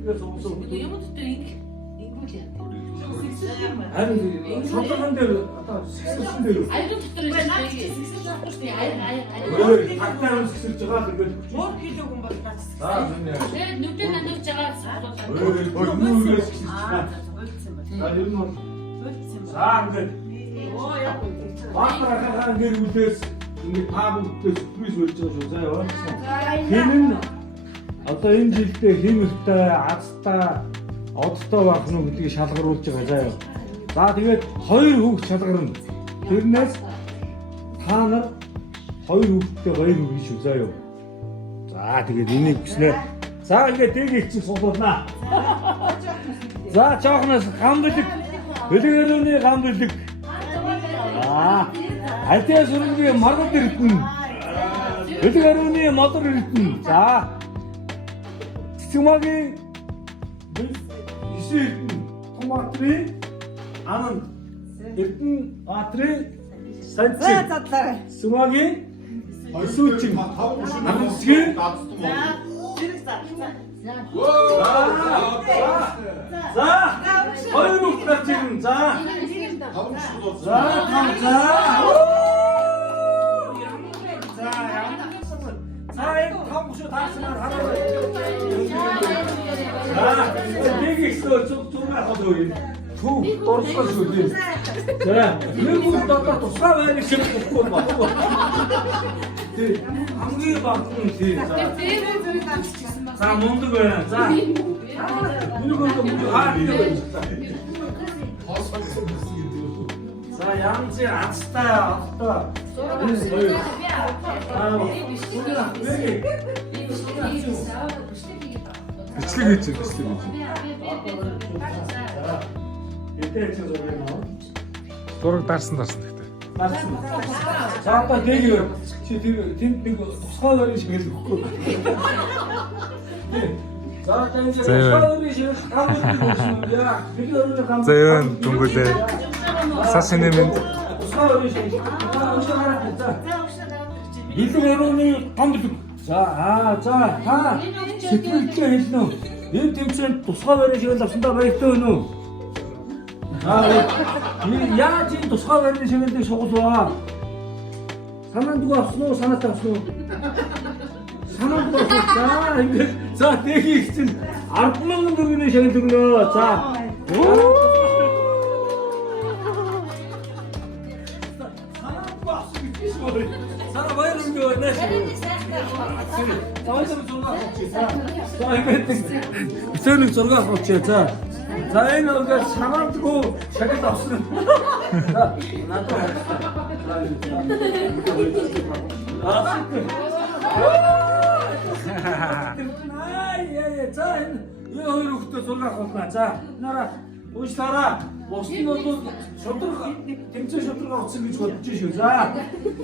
이거 소소. 이것도 아니 저쪽한 대로 아까 식수신 대로. 아이도 터뜨려 주세요. 왜 닭다른 식수 저가 그거. 뭘 기조금 받다. 아 좋네. 네, 누구나 누구가 왜 식수. 아 이런 자 근데 아까 하는 대로 우리스 이게 밥을 프리즈 외쳐줘서요. 걔는 одоо энэ жилдээ хэмэлтэй азтай одтой байх нь гэдгийг шалгаруулж байгаа заяа. За тэгээд хоёр хүүхд шалгарна. Тэрнээс та нар хоёр хүүхдтэй хоёр үг хийж үзээё. За тэгээд энийг хүснэ. За ингээд дэгийг чинь суулнаа. За жоохноос гам бэлэг. Бэлгэрүүний гам бэлэг. Альтаа сүрэнгийн маргад ирдэн. Бэлгэрүүний модор ирдэн. За Цумагийн ишээ томатрын анан эрдэн баатрын санчиг Цумагийн ойсуучин анансгийн за хоёр хүүхдтэй чинь за хамшуу таарснаар хараа. Нэг их зүгмээ хадуу юм. Фүү дурсгал шүү дээ. За нэг бүгд одоо тусгай байрыг шиг болохгүй байна. Тэг хамгийн баг нь тий. За мундаг байна. За. Нүг за янз азтай авто. Бичлэг хийж бичлэг хийж. Эдгээр чинь зураг нөө. Зураг дарсан гэхдээ. Дарсан. За одоо дээгүүр чи тэнд нэг тусгай барин шиг хэлэхгүй. За энэ тусгай барин шиг хамт яа. Бид өөрөө хамт. За юу дүнгүүлээ. Сасны мэнд. Тусгай барин шиг. Илүү өрөөний гомд. За за та сэтгэлдээ хэлнэ. Энэ тэмцээнд тусгай барин шиг л авсандаа баяртай байна уу? Яаж энэ тусгай барин шигэлдэг шугал ба? Санаандгүй авсан уу? Санаатай авсан уу? Санаандгүй. За ингээд за дэгийг чинь 10,000 төгрөгийн шагнал өгнө. За. Санаандгүй авсан гэж шүү. Сара баяр өгөө нэ. Заавал зураг авчих. За ингээд зөвхөн зураг авчих. За. За энэ угаар санаандгүй шагнал авсан. За надад. Яа за энэ хоёр хүүхдээ зураг авах. За нараа уучлаарай. Босны бол шудраг тэмцээн шудраг авсан гэж бодож шүү. За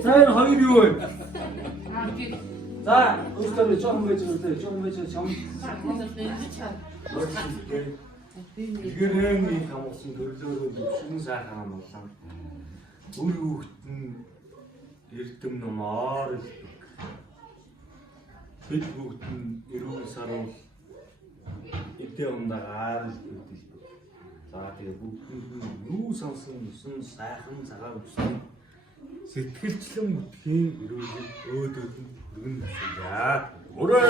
энэ хоёр юу вэ? За уучлаарай жоохон байж үлдээ. Жоохон байж чам. Гэрээний хамгаалсан төрлөөрөө шүн сайхан амлаа. Үр хүүхэд нь эрдэм номоор илдэг. Хэд хүүхэд нь эрүүл сарвал эдээ ундагаар илдэг. За тэгээ бүгд нь юу сонсон юусэн сайхан цагаан үстэй. Сэтгэлчлэн үтхийн эрүүл өөдөөд нь хүргэн байна. Ураа!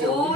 Ураа